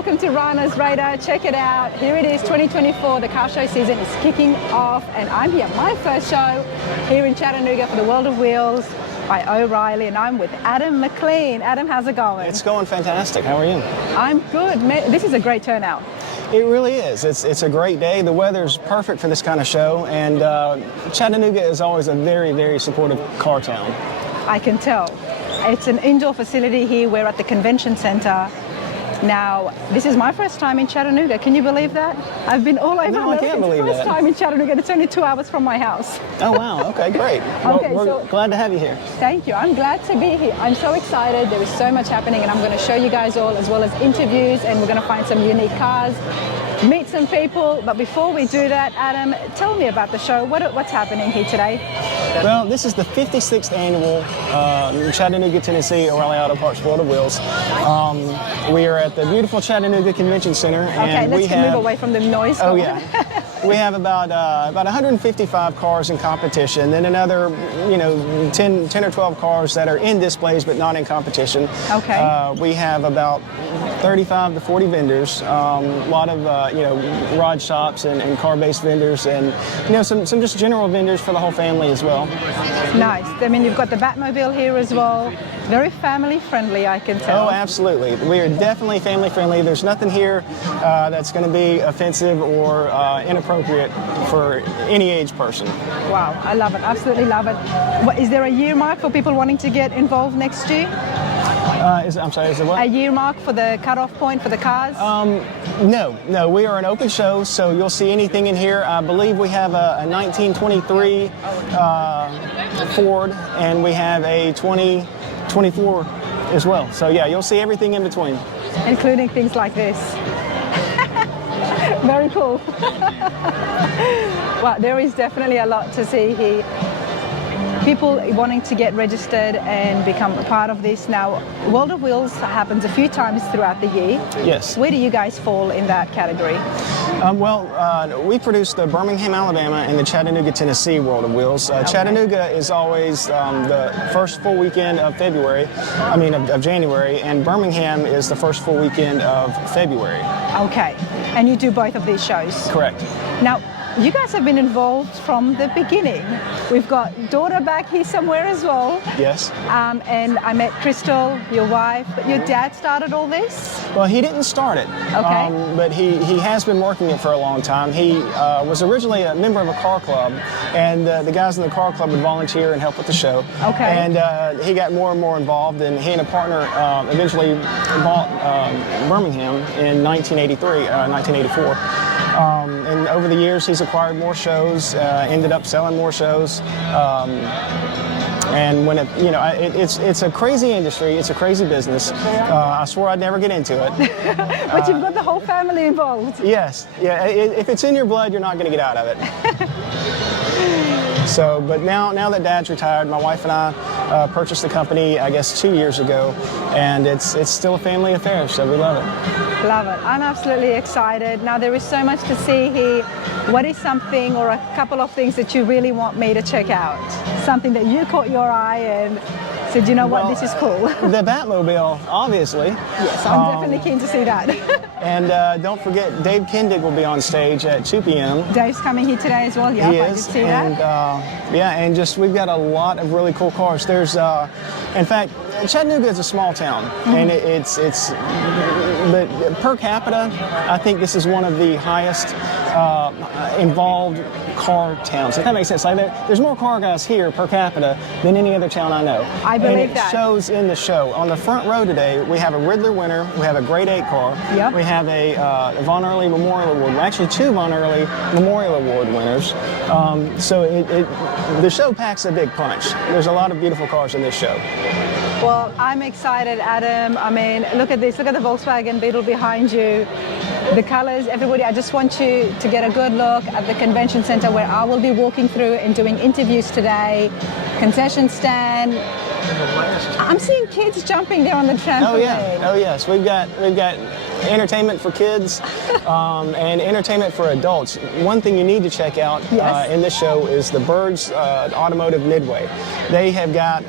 welcome to Rana's Radar. Check it out. Here it is, 2024. The car show season is kicking off, and I'm here at my first show here in Chattanooga for the World of Wheels by O'Reilly, and I'm with Adam McLean. Adam, how's it going? It's going fantastic. How are you? I'm good. This is a great turnout. It really is. It's a great day. The weather's perfect for this kind of show, and Chattanooga is always a very, very supportive car town. I can tell. It's an indoor facility here. We're at the convention center. Now, this is my first time in Chattanooga. Can you believe that? I've been all over No, I can't believe that. First time in Chattanooga. It's only 2 hours from my house. Oh, wow. Okay, great. Okay, we're glad to have you here. Thank you. I'm glad to be here. I'm so excited. There is so much happening, and I'm going to show you guys all, as well as interviews, and we're going to find some unique cars, meet some people. But before we do that, Adam, tell me about the show. What's happening here today? Well, this is the 56th annual Chattanooga, Tennessee O'Reilly Auto Parts World of Wheels. We are at the beautiful Chattanooga Convention Center. Okay, and let's move away from the noise. Oh, yeah. We have about 155 cars in competition, then another, 10 or 12 cars that are in displays but not in competition. Okay. We have about 35 to 40 vendors, a lot of, rod shops and car-based vendors, and, some just general vendors for the whole family as well. Nice. I mean, you've got the Batmobile here as well. Very family-friendly, I can tell. Oh, absolutely. We are definitely family-friendly. There's nothing here that's going to be offensive or inappropriate for any age person. Wow, I love it. Absolutely love it. Is there a year mark for people wanting to get involved next year? I'm sorry, is it what? A year mark for the cutoff point for the cars? No. We are an open show, so you'll see anything in here. I believe we have a 1923 Ford, and we have a 2024 as well. So yeah, you'll see everything in between. Including things like this. Very cool. Well, there is definitely a lot to see here. People wanting to get registered and become a part of this. Now, World of Wheels happens a few times throughout the year. Yes. Where do you guys fall in that category? We produce the Birmingham, Alabama, and the Chattanooga, Tennessee World of Wheels. Okay. Chattanooga is always the first full weekend of of January, and Birmingham is the first full weekend of February. Okay, and you do both of these shows? Correct. Now, you guys have been involved from the beginning. We've got daughter back here somewhere as well. Yes. And I met Crystal, your wife, but your dad started all this? Well, he didn't start it, okay. But he has been working it for a long time. He was originally a member of a car club, and the guys in the car club would volunteer and help with the show. Okay. And he got more and more involved, and he and a partner eventually bought Birmingham in 1984. And over the years, he's acquired more shows, ended up selling more shows. And when it's a crazy industry, it's a crazy business. I swore I'd never get into it. But you've got the whole family involved. Yes, yeah. If it's in your blood, you're not going to get out of it. So, but now that Dad's retired, my wife and I purchased the company, I guess, 2 years ago, and it's still a family affair, so we love it. Love it. I'm absolutely excited. Now, there is so much to see here. What is something or a couple of things that you really want me to check out? Something that you caught your eye and said, you know what, this is cool. The Batmobile, obviously. Yes, I'm definitely keen to see that. And don't forget, Dave Kindig will be on stage at 2 p.m. Dave's coming here today as well. Yeah, he I is. did see and, that. And just we've got a lot of really cool cars. There's, in fact, Chattanooga is a small town, and but per capita, I think this is one of the highest involved car towns. If that makes sense. Like there's more car guys here per capita than any other town I know. I believe and it that. shows in the show. On the front row today, we have a Riddler winner, we have a Grade 8 car, yep. We have a Von Early Memorial Award, actually 2 Von Early Memorial Award winners. So the show packs a big punch. There's a lot of beautiful cars in this show. Well, I'm excited, Adam. I mean, look at this. Look at the Volkswagen Beetle behind you. The colors, everybody. I just want you to get a good look at the convention center where I will be walking through and doing interviews today. Concession stand. I'm seeing kids jumping there on the trampoline. Oh yeah. Oh yes. We've got entertainment for kids and entertainment for adults. One thing you need to check out in this show is the Birds Automotive Midway. They have got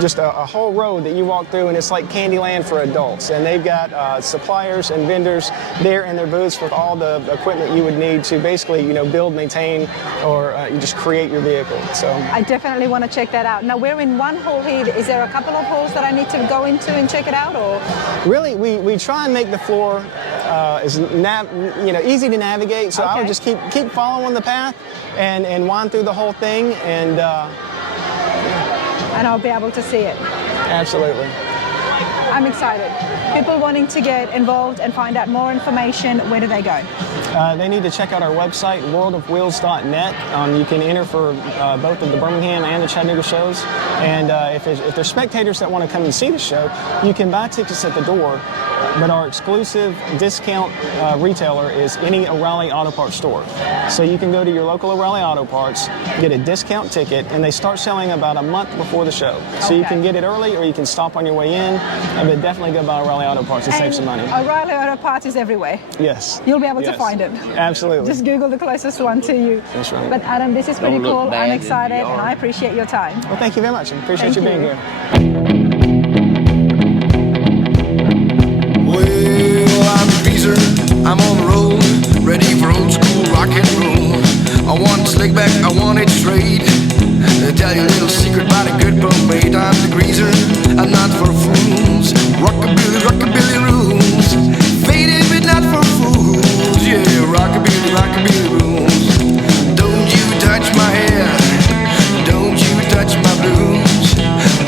just a whole road that you walk through, and it's like Candyland for adults. And they've got suppliers and vendors there in their booths with all the equipment you would need to basically, build, maintain, or you just create your vehicle. So I definitely want to check that out. Now we're in one hall here. Is there a couple of halls that I need to go into and check it out, or? Really, we try and make the floor as easy to navigate. So I would just keep following the path and wind through the whole thing, and I'll be able to see it. Absolutely. I'm excited. People wanting to get involved and find out more information, where do they go? They need to check out our website, worldofwheels.net. You can enter for both of the Birmingham and the Chattanooga shows. And if there's spectators that want to come and see the show, you can buy tickets at the door. But our exclusive discount retailer is any O'Reilly Auto Parts store. So you can go to your local O'Reilly Auto Parts, get a discount ticket, and they start selling about a month before the show. So you can get it early, or you can stop on your way in. But definitely go by O'Reilly Auto Parts and save some money. O'Reilly Auto Parts is everywhere. Yes. You'll be able to find it. Absolutely. Just Google the closest one to you. That's right. But Adam, this is pretty cool. I'm excited, and I appreciate your time. Well, thank you very much. I appreciate you being here. Well, I'm a greaser, I'm on the road, ready for old school rock and roll. I want it slick back, I want it straight. Tell you a little secret about a good parade. I'm the greaser, I'm not for fools. Rockabilly, rockabilly rules. Faded but not for fools. Yeah, rockabilly, rockabilly rules. Don't you touch my hair, don't you touch my blues.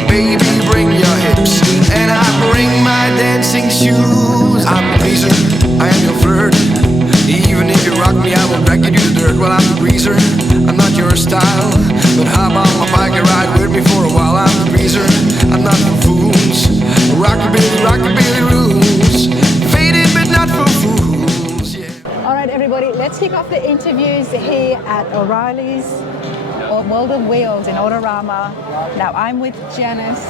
Baby, bring your hips, and I bring my dancing shoes. I'm the greaser, I am your flirt. Even if you rock me, I will drag you to the dirt. Well, I'm the greaser, I'm not your style. But how about my bike and ride with me for a while? I'm the greaser, I'm not for fools. Rockabilly, rockabilly rules. Faded but not for fools, yeah. All right, everybody, let's kick off the interviews here at O'Reilly's World of Wheels in Autorama. Now I'm with Janice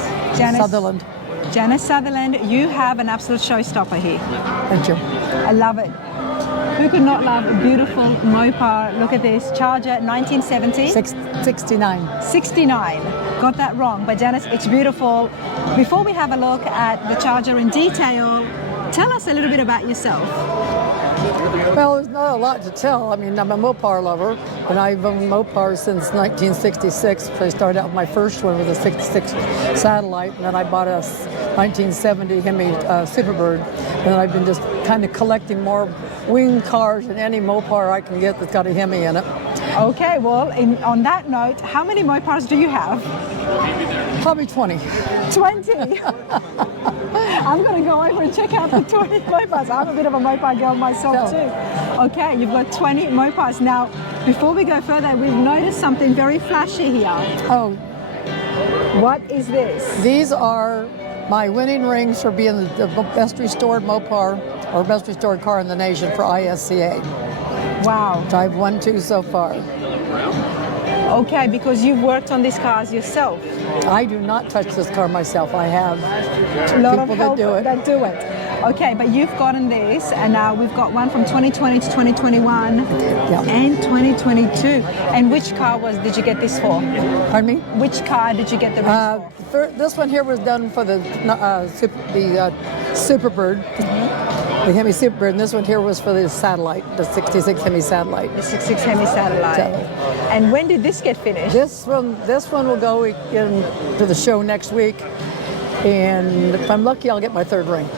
Sutherland. Janice Sutherland, you have an absolute showstopper here. Thank you. I love it. Who could not love a beautiful Mopar? Look at this, Charger 1970? 69. 69. Got that wrong, but Janice, it's beautiful. Before we have a look at the Charger in detail, tell us a little bit about yourself. Well, there's not a lot to tell. I mean, I'm a Mopar lover, and I've owned Mopars since 1966. I started out with my first one with a 66 Satellite, and then I bought a 1970 Hemi Superbird, and then I've been just kind of collecting more wing cars than any Mopar I can get that's got a Hemi in it. Okay, well, on that note, how many Mopars do you have? Probably 20. 20? I'm going to go over and check out the 20 Mopars. I'm a bit of a Mopar girl myself too. Okay, you've got 20 Mopars. Now, before we go further, we've noticed something very flashy here. Oh. What is this? These are my winning rings for being the best restored Mopar or best restored car in the nation for ISCA. Wow. Which I've won 2 so far. Okay, because you've worked on these cars yourself. I do not touch this car myself. I have a lot people of help that do it. Okay, but you've gotten this, and now we've got one from 2020 to 2021 and 2022. And which car did you get this for? Pardon me? Which car did you get the rings for? This one here was done for the Superbird, the Hemi Superbird, and this one here was for the Satellite, the 66 Hemi Satellite. The 66 Hemi Satellite. And when did this get finished? This one will go to the show next week, and if I'm lucky, I'll get my 3rd ring.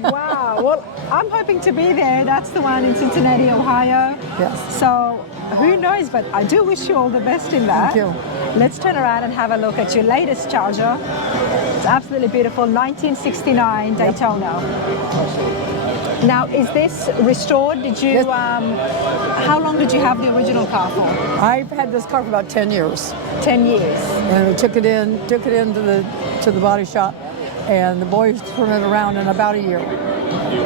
Wow. Well, I'm hoping to be there. That's the one in Cincinnati, Ohio. Yes. So who knows, but I do wish you all the best in that. Thank you. Let's turn around and have a look at your latest Charger. It's absolutely beautiful, 1969 Daytona. Now, is this restored? Did you? How long did you have the original car for? I've had this car for about 10 years. 10 years. And we took it into the body shop, and the boys turned it around in about a year.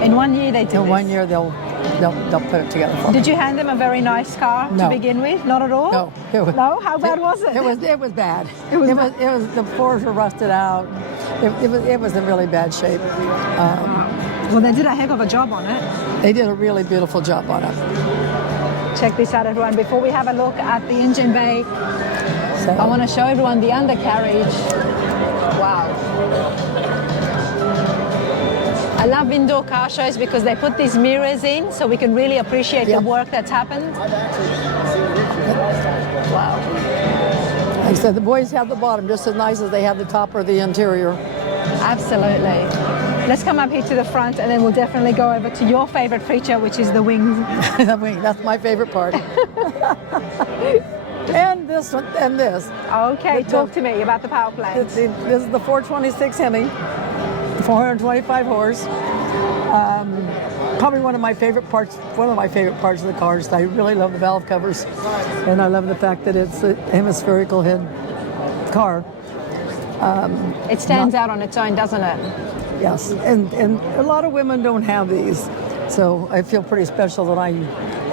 In 1 year they did In this? 1 year they'll put it together for me. Did you hand them a very nice car to begin with? Not at all? No. No? How bad was it? It was bad. It was the floors were rusted out. It was in really bad shape. Well, they did a heck of a job on it. They did a really beautiful job on it. Check this out, everyone. Before we have a look at the engine bay, So, I want to show everyone the undercarriage. Wow. I love indoor car shows because they put these mirrors in so we can really appreciate the work that's happened. Wow. like I said, the boys have the bottom just as nice as they have the top or the interior. Absolutely. Let's come up here to the front and then we'll definitely go over to your favorite feature, which is the wings. The wing, that's my favorite part. And this one, and this. Okay, talk to me about the power plant. This is the 426 Hemi, 425 horse. Probably one of my favorite parts of the cars. I really love the valve covers, and I love the fact that it's a hemispherical head car. It stands out on its own, doesn't it? Yes, and a lot of women don't have these, so I feel pretty special that I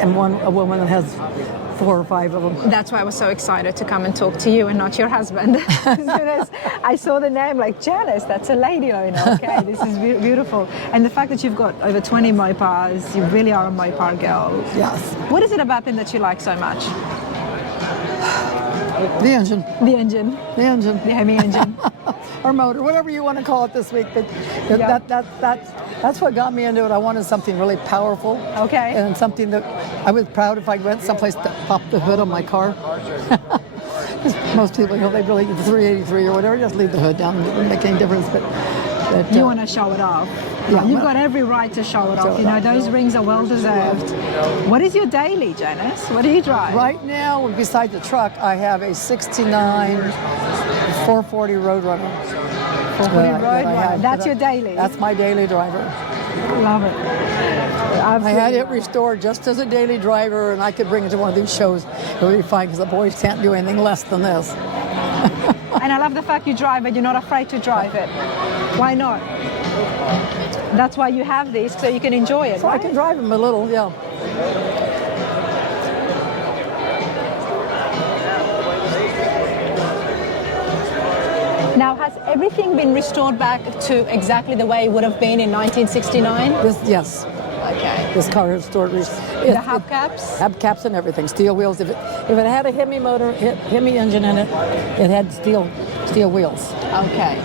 am a woman that has 4 or 5 of them. That's why I was so excited to come and talk to you and not your husband. As soon as I saw the name, like, Janice, that's a lady owner. Okay, this is beautiful. And the fact that you've got over 20 Mopars, you really are a Mopar girl. Yes. What is it about them that you like so much? The engine. The engine. The engine. The Hemi engine. Or motor, whatever you want to call it this week. But that's what got me into it. I wanted something really powerful. Okay. And something that I was proud if I went someplace to pop the hood on my car. Most people, they really, the 383 or whatever, just leave the hood down. It doesn't make any difference. But you want to show it off. Yeah, You've got every right to show it off. You know, those rings are well deserved. What is your daily, Janice? What do you drive? Right now, besides the truck, I have a 69 440 Roadrunner. 440 Roadrunner. That's your daily? That's my daily driver. Love it. I had it restored just as a daily driver, and I could bring it to one of these shows. It would be fine because the boys can't do anything less than this. And I love the fact you drive it. You're not afraid to drive it. Why not? That's why you have these, so you can enjoy it, So right? I can drive them a little, yeah. Now, has everything been restored back to exactly the way it would have been in 1969? Yes. Okay. This car is stored. The hubcaps? Hubcaps and everything. Steel wheels. If it had a Hemi motor, Hemi engine in it, it had steel wheels. Okay.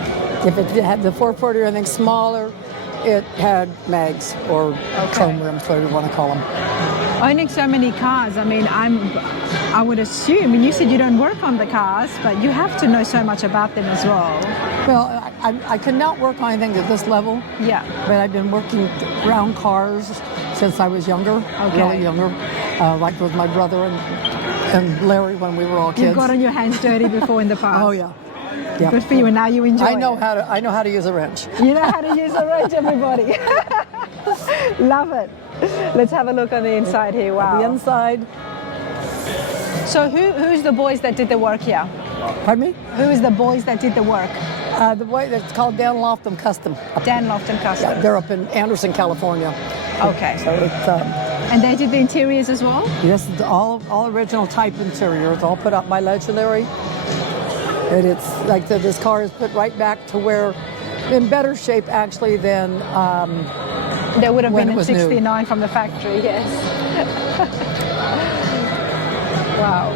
If it had the 440 or anything smaller, it had mags or chrome rims, whatever you want to call them. Owning so many cars, I mean, I would assume, and you said you don't work on the cars, but you have to know so much about them as well. Well, I could not work on anything at this level. Yeah. But I've been working around cars since I was younger, really younger, like with my brother and Larry when we were all kids. You've gotten your hands dirty before in the past. Oh yeah. Yeah. Good for you, and now you enjoy I know it. I know how to use a wrench. You know how to use a wrench, everybody. Love it. Let's have a look on the inside here. Wow. The inside. So who's the boys that did the work here? Pardon me? Who is the boys that did the work? The boy that's called Dan Lofton Custom. Dan Lofton Custom. Yeah, they're up in Anderson, California. Okay. So it's And they did the interiors as well? yes, it's all original type interior. It's all put up by Legendary. And it's like this car is put right back to where, in better shape actually than They would have when been it in was new. 69 from the factory, yes. Wow.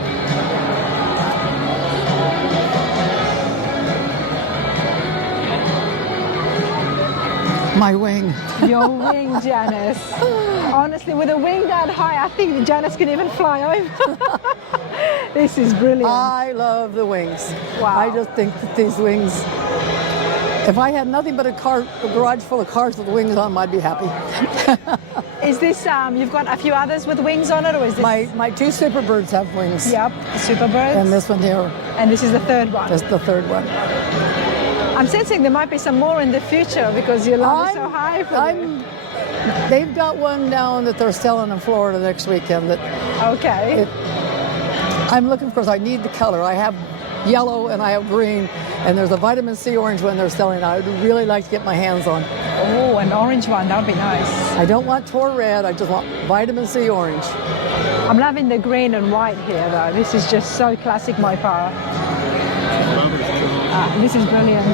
my wing. Your wing, Janice. Honestly, with a wing that high, I think Janice can even fly over. This is brilliant. I love the wings. Wow. I just think that these wings, if I had nothing but a garage full of cars with wings on them, I'd be happy. Is this, you've got a few others with wings on it, or is this? My 2 Superbirds have wings. Yep, the Superbirds. And this one here, And this is the third one. that's the third one. I'm sensing there might be some more in the future because your love is so high for you. They've got one down that they're selling in Florida next weekend. Okay. I'm looking for, I need the color. I have yellow and I have green, and there's a vitamin C orange one they're selling. I would really like to get my hands on. Oh, an orange one, that would be nice. I don't want Tor red, I just want vitamin C orange. I'm loving the green and white here though. This is just so classic Mopar. This is brilliant.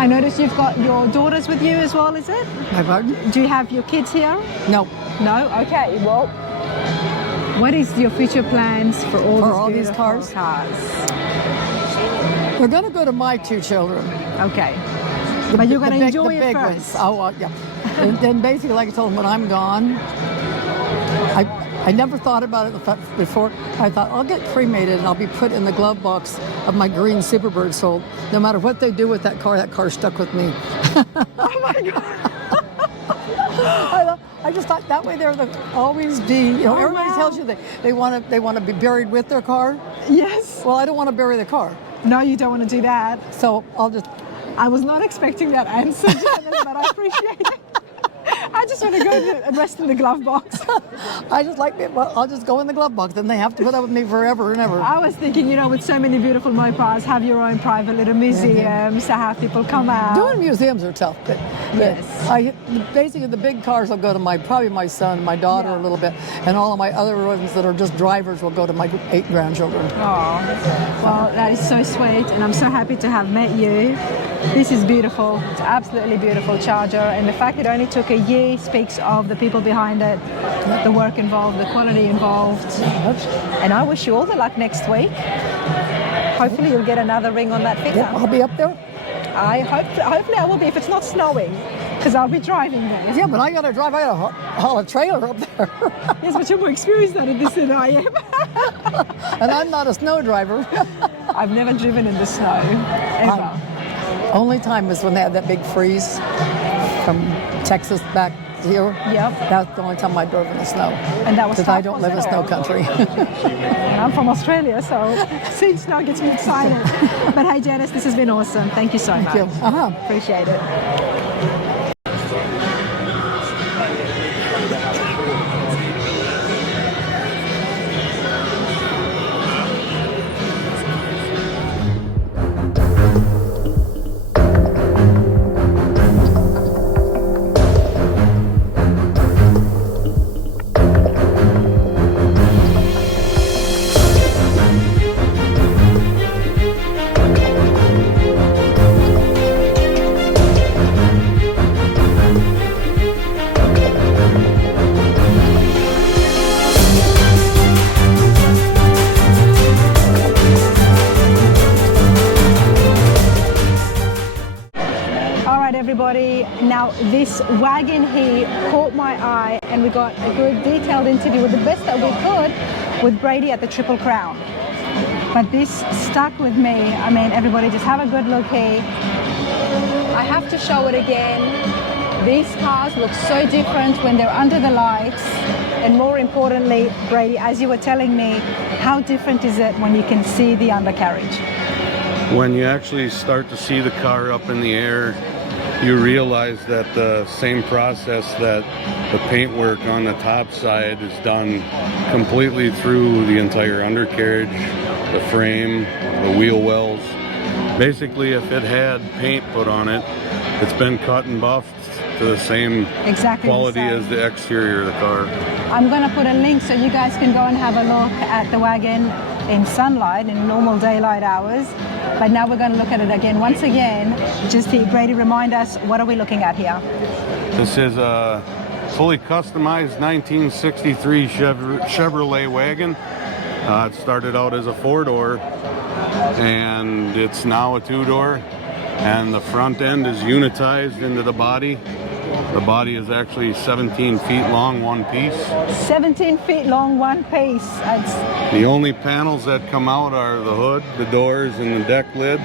I noticed you've got your daughters with you as well, is it? My pardon? Do you have your kids here? No. No? Okay, well, what is your future plans for all these these cars? We're going to go to my 2 children. Okay. But you're going to enjoy the it big first. ones. Oh, yeah. And then basically, like I told them, when I'm gone, I never thought about it before. I thought, I'll get cremated and I'll be put in the glove box of my green Superbird. So no matter what they do with that car's stuck with me. Oh my God. I just thought that way they'll always be, everybody tells you they want to be buried with their car. Yes. Well, I don't want to bury the car. No, you don't want to do that. So I was not expecting that answer, Janice, but I appreciate it. I just want to go and rest in the glove box. I just like it. Well, I'll just go in the glove box, and they have to put up with me forever and ever. I was thinking, with so many beautiful Mopars, have your own private little museums to have people come out. Doing museums are tough, but yes. Basically the big cars will go to probably my son, my daughter a little bit, and all of my other ones that are just drivers will go to my 8 grandchildren. Oh, well, that is so sweet, and I'm so happy to have met you. This is beautiful. It's absolutely beautiful Charger, and the fact it only took a year speaks of the people behind it, the work involved, the quality involved. And I wish you all the luck next week. Hopefully you'll get another ring on that figure. Yeah, I'll be up there. Hopefully I will be if it's not snowing, because I'll be driving there. Yeah, but I got to haul a trailer up there. Yes, but you're more experienced at this than I am. And I'm not a snow driver. I've never driven in the snow, ever. Only time was when they had that big freeze from Texas back here. Yep. That's the only time I drove in the snow. And that was because I don't live in snow country. And I'm from Australia, so seeing snow gets me excited. But hey, Janice, this has been awesome. Thank you so much. Thank you. Appreciate it. Everybody, now this wagon here caught my eye, and we got a good detailed interview with the best that we could with Brady at the Triple Crown. But this stuck with me. I mean, everybody just have a good look here. I have to show it again. These cars look so different when they're under the lights, and more importantly, Brady, as you were telling me, how different is it when you can see the undercarriage? When you actually start to see the car up in the air, you realize that the same process that the paintwork on the top side is done completely through the entire undercarriage, the frame, the wheel wells. Basically, if it had paint put on it, it's been cut and buffed to the same quality as the exterior of the car. I'm going to put a link so you guys can go and have a look at the wagon in sunlight, in normal daylight hours. But now we're going to look at it again. Once again, just here, Brady, remind us, what are we looking at here? This is a fully customized 1963 Chevrolet wagon. It started out as a 4-door, and it's now a 2-door. And the front end is unitized into the body. The body is actually 17 feet long, one piece. 17 feet long, one piece. The only panels that come out are the hood, the doors, and the deck lid,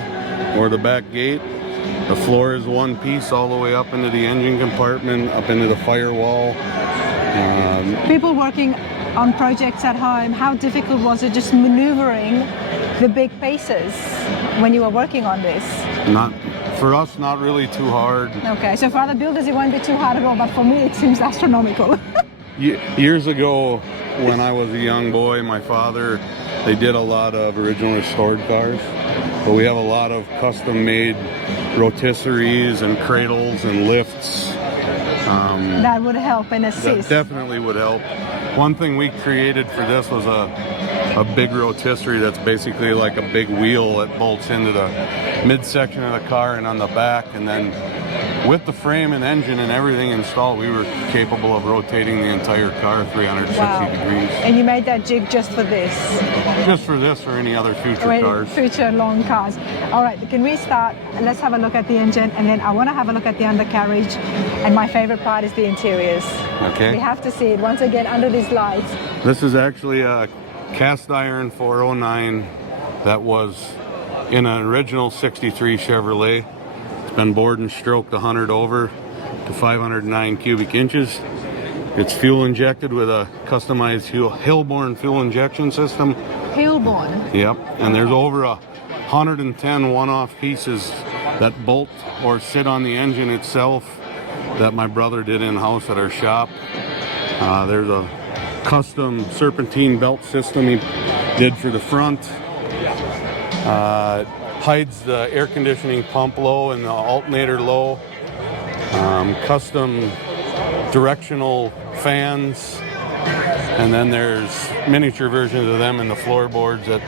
or the back gate. The floor is one piece all the way up into the engine compartment, up into the firewall. People working on projects at home, how difficult was it just maneuvering the big pieces when you were working on this? For us, not really too hard. Okay, so for other builders it won't be too hard at all, but for me it seems astronomical. Years ago, when I was a young boy, my father, they did a lot of original restored cars, but we have a lot of custom-made rotisseries and cradles and lifts. That would help and assist. That definitely would help. One thing we created for this was a a big rotisserie that's basically like a big wheel that bolts into the midsection of the car and on the back, and then with the frame and engine and everything installed, we were capable of rotating the entire car 360 Wow. degrees. And you made that jig just for this? Just for this or any other future Or cars. future long cars. All right, can we start? Let's have a look at the engine, and then I want to have a look at the undercarriage. And my favorite part is the interiors. Okay. We have to see it once again under these lights. This is actually a cast iron 409 that was in an original 63 Chevrolet. It's been bored and stroked 100 over to 509 cubic inches. It's fuel injected with a customized Hillborn fuel injection system. Hillborn. Yep, and there's over 110 one-off pieces that bolt or sit on the engine itself that my brother did in-house at our shop. There's a custom serpentine belt system he did for the front. Hides the air conditioning pump low and the alternator low. Custom directional fans, and then there's miniature versions of them in the floorboards that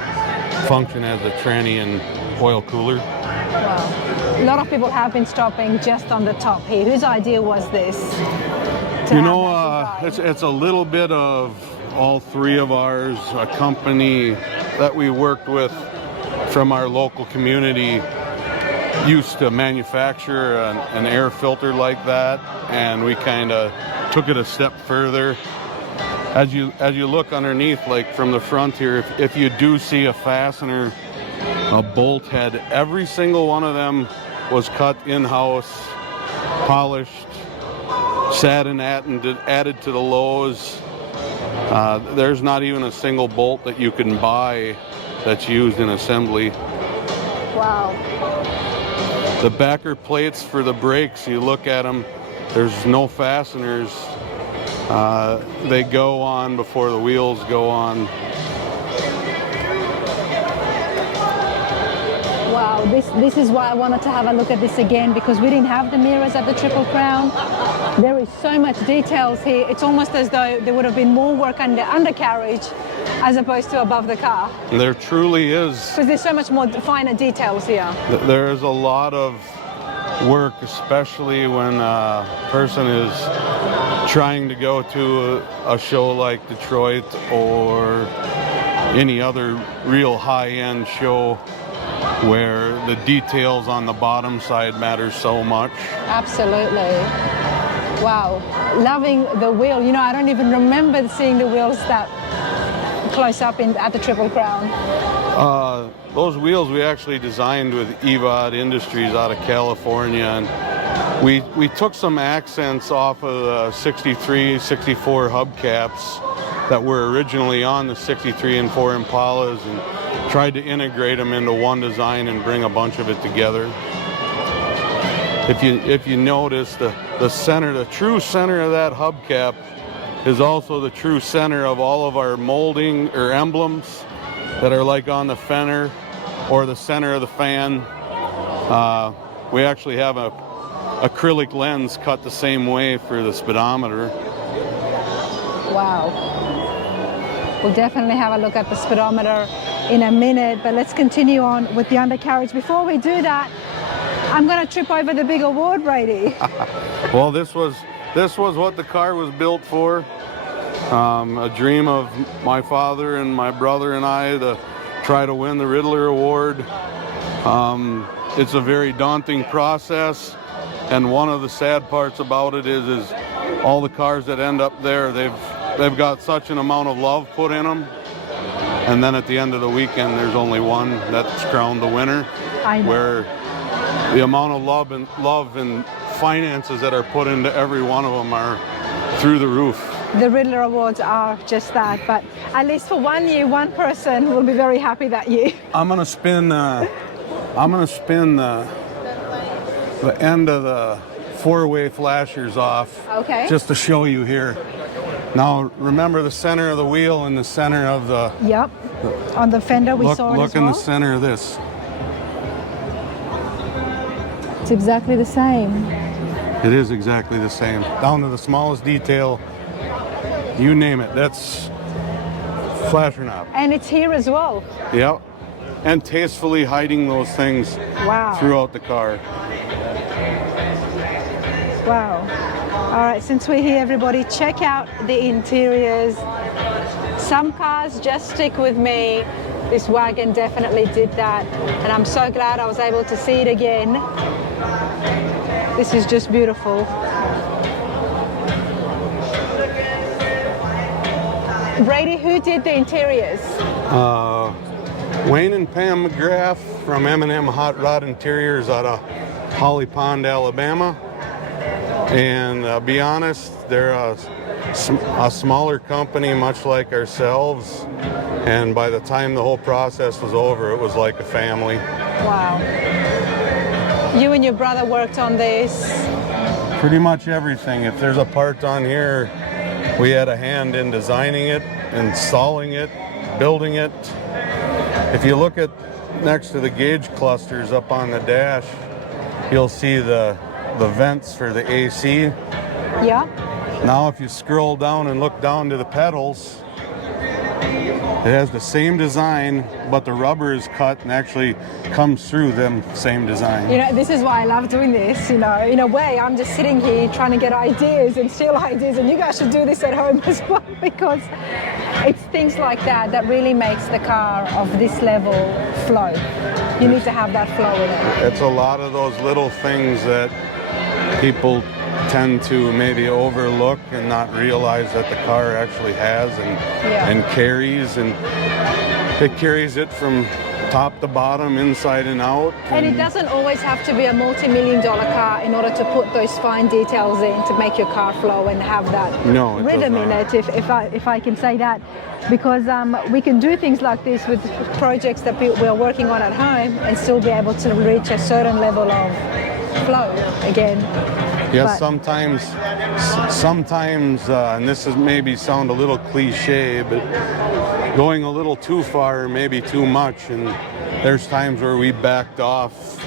function as a tranny and oil cooler. Wow. A lot of people have been stopping just on the top here. Whose idea was this? You know, it's a little bit of all three of ours. A company that we worked with from our local community used to manufacture an air filter like that, and we kind of took it a step further. As you look underneath, like from the front here, if you do see a fastener, a bolt head, every single one of them was cut in-house, polished, satin added to the lows. There's not even a single bolt that you can buy that's used in assembly. Wow. The backer plates for the brakes, you look at them, there's no fasteners. They go on before the wheels go on. Wow, this is why I wanted to have a look at this again, because we didn't have the mirrors at the Triple Crown. There is so much details here. It's almost as though there would have been more work on the undercarriage as opposed to above the car. There truly is. Because there's so much more finer details here. There's a lot of work, especially when a person is trying to go to a show like Detroit or any other real high-end show where the details on the bottom side matter so much. Absolutely. Wow. Loving the wheel. You know, I don't even remember seeing the wheels that close up at the Triple Crown. Those wheels we actually designed with EVOD Industries out of California, and we took some accents off of the 63, 64 hubcaps that were originally on the 63 and 4 Impalas and tried to integrate them into one design and bring a bunch of it together. If you notice, the center, the true center of that hubcap is also the true center of all of our molding or emblems that are like on the fender or the center of the fan. We actually have a acrylic lens cut the same way for the speedometer. Wow. We'll definitely have a look at the speedometer in a minute, but let's continue on with the undercarriage. Before we do that, I'm going to trip over the big award, Brady. Well, this was what the car was built for. A dream of my father and my brother and I to try to win the Riddler Award. It's a very daunting process, and one of the sad parts about it is all the cars that end up there, they've got such an amount of love put in them, and then at the end of the weekend there's only one that's crowned the winner. I know. Where the amount of love and finances that are put into every one of them are through the roof. The Riddler Awards are just that, but at least for 1 year, one person will be very happy that year. I'm gonna spin the end of the four-way flashers off. Okay. Just to show you here. Now remember the center of the wheel and the center of the. Yep. On the fender we saw it Look as in well. the center of this. It's exactly the same. It is exactly the same, down to the smallest detail. You name it. That's Flasher knob. And it's here as well. Yep. And tastefully hiding those things Wow. throughout the car. Wow. All right, since we're here, everybody, check out the interiors. Some cars just stick with me. This wagon definitely did that. And I'm so glad I was able to see it again. This is just beautiful. Brady, who did the interiors? Wayne and Pam McGrath from M&M Hot Rod Interiors out of Holly Pond, Alabama. And be honest, they're a smaller company, much like ourselves. And by the time the whole process was over, it was like a family. Wow. You and your brother worked on this? Pretty much everything. If there's a part on here, we had a hand in designing it, installing it, building it. If you look at next to the gauge clusters up on the dash, you'll see the vents for the AC. Yeah. Now if you scroll down and look down to the pedals, it has the same design, but the rubber is cut and actually comes through them same design. You know, this is why I love doing this, you know. In a way, I'm just sitting here trying to get ideas and steal ideas, and you guys should do this at home as well, because it's things like that that really makes the car of this level flow. You need to have that flow in it. It's a lot of those little things that people tend to maybe overlook and not realize that the car actually has and carries, and it carries it from top to bottom, inside and out. And it doesn't always have to be a multi-million-dollar car in order to put those fine details in to make your car flow and have that rhythm in it, if I can say that. Because we can do things like this with projects that we're working on at home and still be able to reach a certain level of flow again. Yes, sometimes, and this is maybe sound a little cliche, but going a little too far, maybe too much, and there's times where we backed off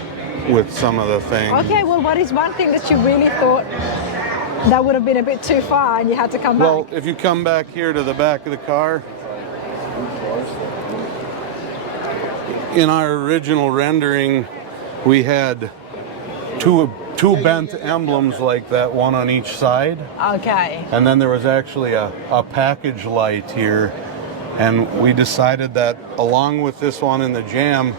with some of the things. Okay, well, what is one thing that you really thought that would have been a bit too far and you had to come back? Well, if you come back here to the back of the car, in our original rendering, we had two bent emblems like that, one on each side. Okay. And then there was actually a package light here. And we decided that along with this one in the Jam,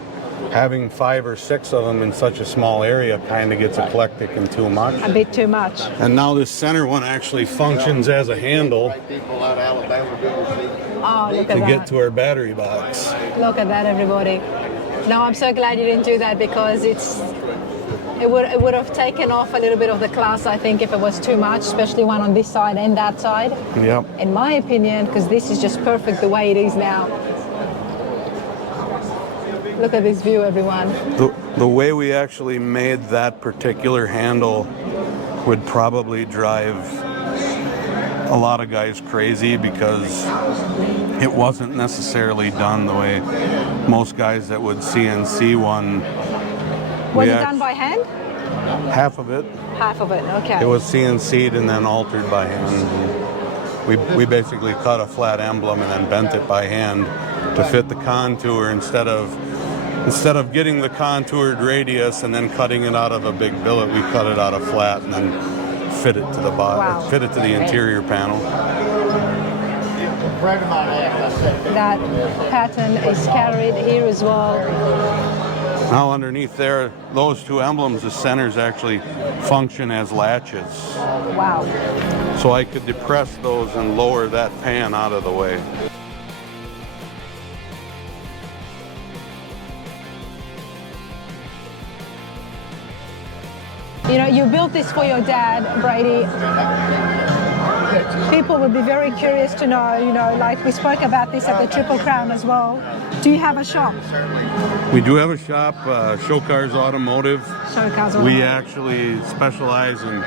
having 5 or 6 of them in such a small area kind of gets eclectic and too much. A bit too much. And now this center one actually functions as a handle Oh, look at to that. get to our battery box. Look at that, everybody. No, I'm so glad you didn't do that, because it would have taken off a little bit of the class, I think, if it was too much, especially one on this side and that side. Yep. In my opinion, because this is just perfect the way it is now. Look at this view, everyone. The way we actually made that particular handle would probably drive a lot of guys crazy, because it wasn't necessarily done the way most guys that would CNC one. Was it done by hand? Half of it. Half of it, okay. It was CNC'd and then altered by hand. We basically cut a flat emblem and then bent it by hand to fit the contour instead of getting the contoured radius and then cutting it out of a big billet. We cut it out of flat and then fit it to the bottom, fit it to the interior panel. That pattern is carried here as well. Now underneath there, those 2 emblems, the centers actually function as latches. Wow. So I could depress those and lower that pan out of the way. You know, you built this for your dad, Brady. People would be very curious to know, you know, like we spoke about this at the Triple Crown as well. Do you have a shop? We do have a shop, Show Cars Automotive. Show Cars Automotive. We actually specialize in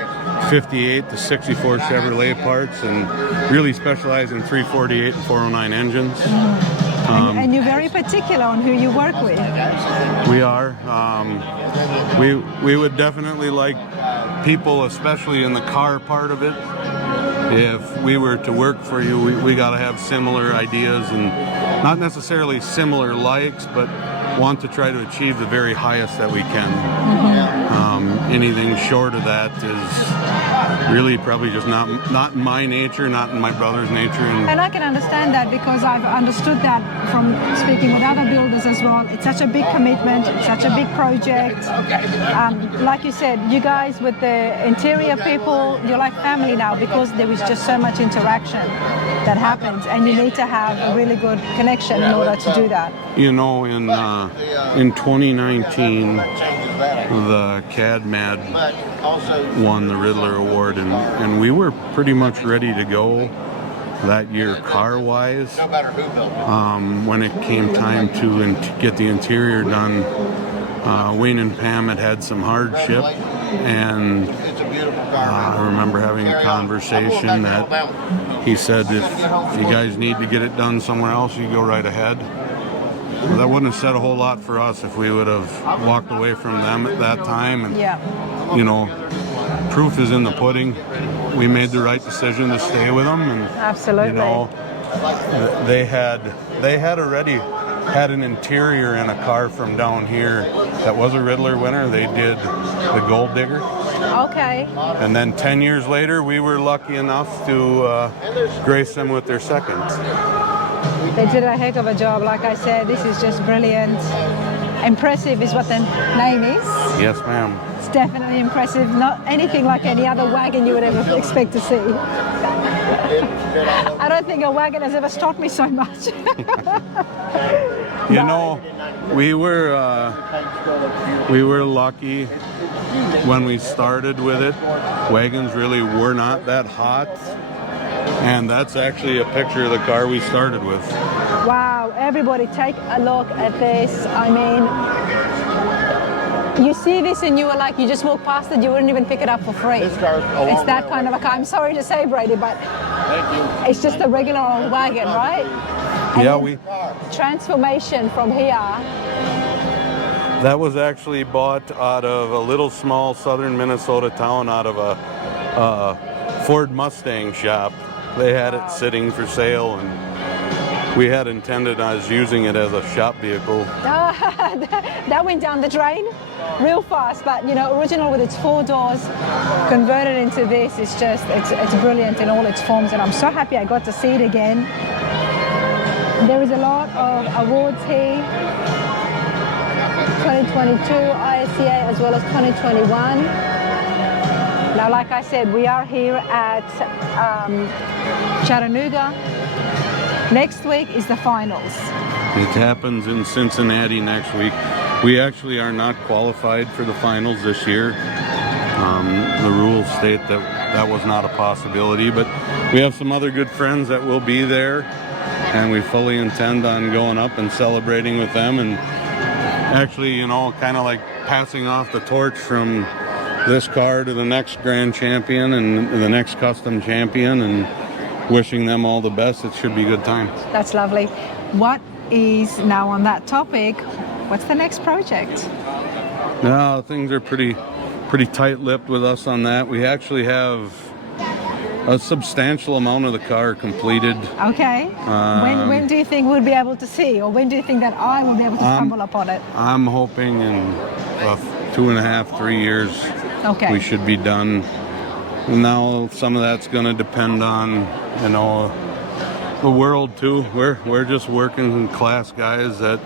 58 to 64 Chevrolet parts and really specialize in 348 and 409 engines. And you're very particular on who you work with. We are. We would definitely like people, especially in the car part of it, if we were to work for you, we got to have similar ideas and not necessarily similar likes, but want to try to achieve the very highest that we can. Anything short of that is really probably just not in my nature, not in my brother's nature. And I can understand that because I've understood that from speaking with other builders as well. It's such a big commitment, it's such a big project. Like you said, you guys with the interior people, you're like family now because there is just so much interaction that happens, and you need to have a really good connection in order to do that. You know, in 2019, the CAD-MAD won the Riddler Award, and we were pretty much ready to go that year car-wise. When it came time to get the interior done, Wayne and Pam had some hardship, and I remember having a conversation that he said, if you guys need to get it done somewhere else, you go right ahead. Well, that wouldn't have said a whole lot for us if we would have walked away from them at that time. And, you know, proof is in the pudding. We made the right decision to stay with them. And, absolutely. You know, they had already had an interior in a car from down here that was a Riddler winner. They did the Gold Digger. Okay. And then 10 years later, we were lucky enough to grace them with their second. They did a heck of a job. Like I said, this is just brilliant. Impressive is what the name is. Yes, ma'am. It's definitely impressive. Not anything like any other wagon you would ever expect to see. I don't think a wagon has ever taught me so much. You know, we were lucky when we started with it. Wagons really were not that hot. And that's actually a picture of the car we started with. Wow, everybody take a look at this. I mean, you see this and you were like, you just walk past it, you wouldn't even pick it up for free. It's that kind of a car. I'm sorry to say, Brady, but it's just a regular old wagon, right? And yeah, transformation from here. That was actually bought out of a little small southern Minnesota town out of a Ford Mustang shop. They had it sitting for sale, and we had intended as using it as a shop vehicle. That went down the drain real fast, but you know, original with its 4 doors, converted into this, it's just, it's brilliant in all its forms, and I'm so happy I got to see it again. There is a lot of awards here, 2022 ISCA as well as 2021. Now, like I said, we are here at Chattanooga. Next week is the finals. It happens in Cincinnati next week. We actually are not qualified for the finals this year. The rules state that was not a possibility, but we have some other good friends that will be there, and we fully intend on going up and celebrating with them, and actually, you know, kind of like passing off the torch from this car to the next grand champion and the next custom champion, and wishing them all the best. It should be a good time. That's lovely. What is, now on that topic, what's the next project? Now, things are pretty tight-lipped with us on that. We actually have a substantial amount of the car completed. Okay. When do you think we'll be able to see, or when do you think that I will be able to stumble upon it? I'm hoping in 2.5, 3 years. Okay. We should be done. Now some of that's going to depend on, you know, the world too. We're just working class guys that,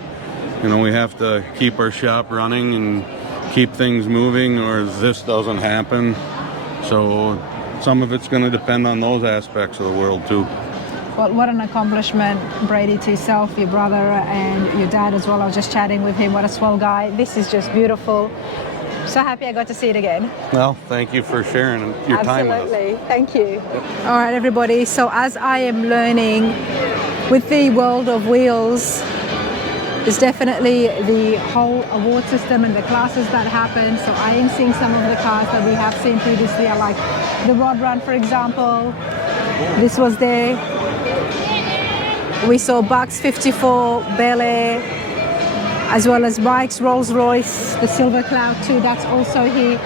you know, we have to keep our shop running and keep things moving, or this doesn't happen. So some of it's going to depend on those aspects of the world too. Well, what an accomplishment, Brady, to yourself, your brother, and your dad as well. I was just chatting with him. What a swell guy. This is just beautiful. So happy I got to see it again. Well, thank you for sharing your time with us. Absolutely. Thank you. All right, everybody. So as I am learning with the world of wheels, there's definitely the whole award system and the classes that happen. So I am seeing some of the cars that we have seen previously, like the Rod Run, for example. This was there. We saw Bucks 54, Bel Air, as well as Mike's Rolls Royce, the Silver Cloud too, that's also here.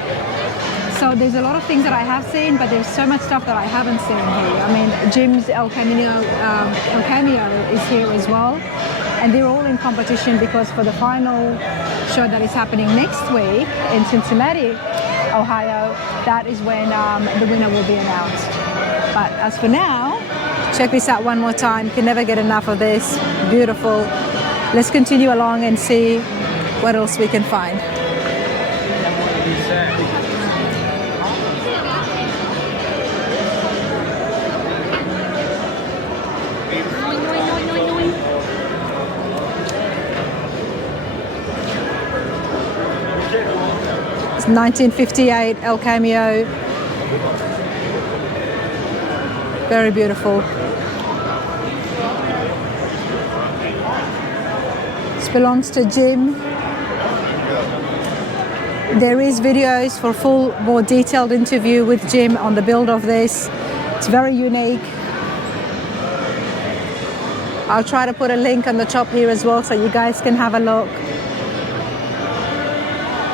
So there's a lot of things that I have seen, but there's so much stuff that I haven't seen here. I mean, Jim's El Camino is here as well. And they're all in competition because for the final show that is happening next week in Cincinnati, Ohio, that is when the winner will be announced. But as for now, check this out one more time. Can never get enough of this. Beautiful. Let's continue along and see what else we can find. It's 1958 El Cameo. Very beautiful. This belongs to Jim. There is videos for full, more detailed interview with Jim on the build of this. It's very unique. I'll try to put a link on the top here as well so you guys can have a look.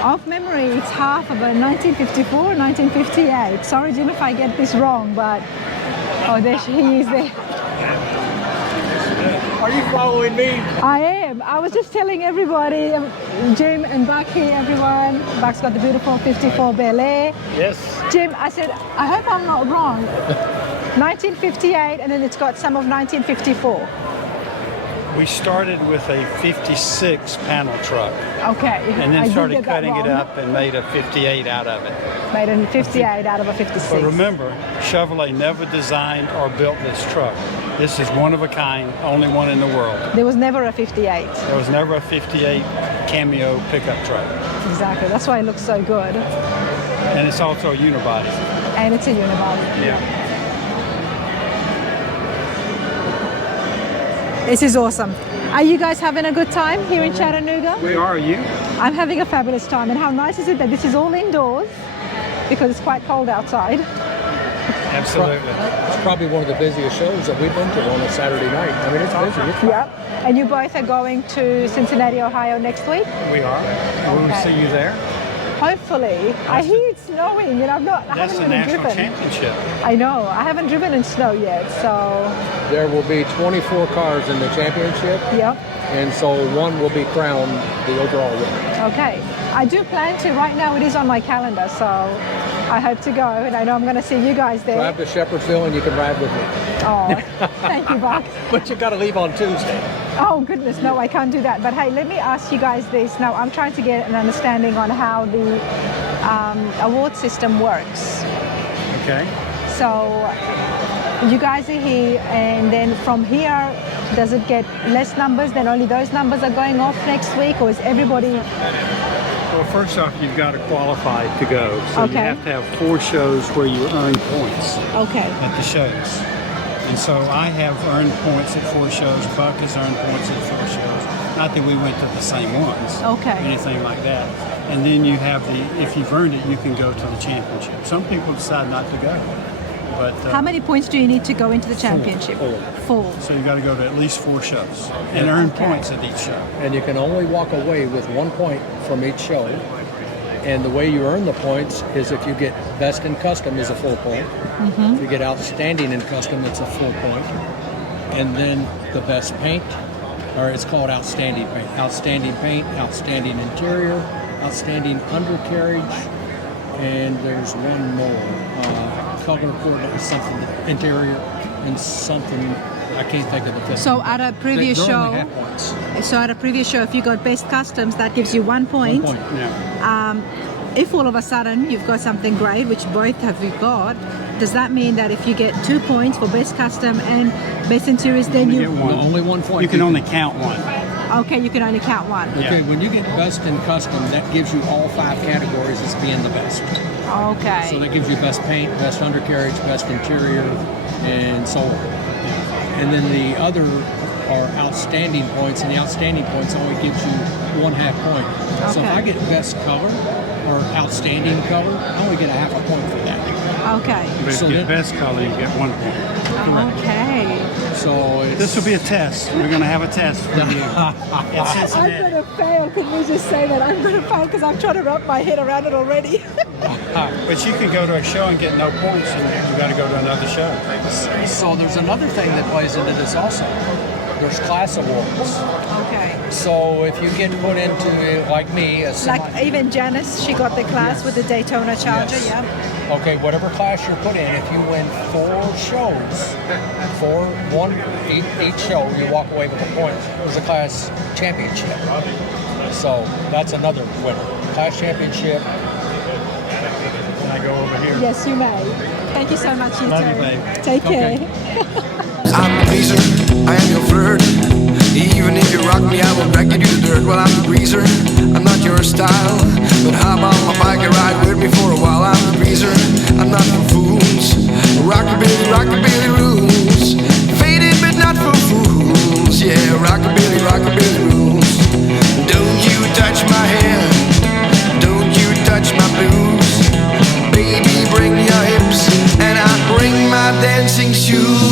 Off memory, it's half of a 1954, 1958. Sorry, Jim, if I get this wrong, but oh, there he is there. Are you following me? I am. I was just telling everybody, Jim and Buck here, everyone. Buck's got the beautiful 54 Bel Air. Yes. Jim, I said, I hope I'm not wrong. 1958, and then it's got some of 1954. We started with a 56 panel truck Okay. and I then did started get that cutting it wrong. up and made a 58 out of it. Made a 58 out of a 56. But remember, Chevrolet never designed or built this truck. This is one of a kind, only one in the world. There was never a 58. There was never a 58 Cameo pickup truck. Exactly. That's why it looks so good. And it's also a unibody. And it's a unibody. Yeah. This is awesome. Are you guys having a good time here in Chattanooga? We are, you? I'm having a fabulous time. And how nice is it that this is all indoors because it's quite cold outside. Absolutely. It's probably one of the busiest shows that we've been to on a Saturday night. I mean, it's busy. It's Yep. And you both are going to Cincinnati, Ohio next week? We are. We will see you there. Hopefully. I hear it's snowing and I That's haven't the even national driven. championship. I know. I haven't driven in snow yet, so There will be 24 cars in the championship, yep. and so one will be crowned the overall winner. Okay. I do plan to. Right now it is on my calendar, so I hope to go, and I know I'm going to see you guys there. Drive to Shepherdsville and you can ride with me. Oh, thank you, Buck. But you got to leave on Tuesday. Oh, goodness, no, I can't do that. But hey, let me ask you guys this. Now, I'm trying to get an understanding on how the award system works. Okay. So you guys are here, and then from here, does it get less numbers, then only those numbers are going off next week, or is everybody... Well, first off, you've got to qualify to go. So Okay. you have to have 4 shows where you earn points Okay. at the shows. And so I have earned points at 4 shows. Buck has earned points at 4 shows. Not that we went to the same ones. Okay. Anything like that. And then you have if you've earned it, you can go to the championship. Some people decide not to go. But How many points do you need to go into the championship? 4. So you got to go to at least 4 shows and earn Okay. points at each show. And you can only walk away with 1 point from each show. And the way you earn the points is if you get best in custom is a full point. Mm-hmm. If you get outstanding in custom, it's a full point. And then the best paint, or it's called outstanding paint. Outstanding paint, outstanding interior, outstanding undercarriage, and there's one more. Color coordinate, something interior, and something I can't think of the fifth. So at a previous They're show, only half points. so at a previous show, if you got best customs, that gives you 1 point. 1 point. Yeah. If all of a sudden you've got something great, which both have you got, does that mean that if you get 2 points for best custom and best interiors, then You you... get 1. Only 1 point. You can only count 1. Okay, you can only count 1. Okay, Yeah. when you get best in custom, that gives you all 5 categories as being the best. Okay. So that gives you best paint, best undercarriage, best interior, and so on. And then the other are outstanding points, and the outstanding points only gives you 1/2 point. So if Okay. I get best color or outstanding color, I only get a 1/2 point for that. Okay. But if So you get then- best color, you get 1 point. Okay. So it's, This will be a test. We're going to have a test for you at I'm Cincinnati. gonna fail can we just say that I'm going to fail because I'm trying to wrap my head around it already. But you can go to a show and get no points, and you got to go to another show. So there's another thing that plays into this also. There's class awards. Okay. So if you get put into, like me, a Like even Janice, she got the class with the Daytona Charger, Yes. yeah. Okay, whatever class you're put in, if you win 4 shows, each show, you walk away with a point. There's a class championship. So that's another winner. Class championship. Can I go over here? Yes, you may. Thank you so much, you Love two. you, babe. Take care. I'm a pleaser, I am your flirt. Even if you rock me, I will drag you to the dirt. Well, I'm the greaser, I'm not your style. But how about my bike, you ride with me for a while? I'm the greaser, I'm not for fools. Rockabilly, rockabilly rules. Faded but not for fools. Yeah, rockabilly, rockabilly rules. Don't you touch my hair, don't you touch my blues. Baby, bring your hips, and I bring my dancing shoes.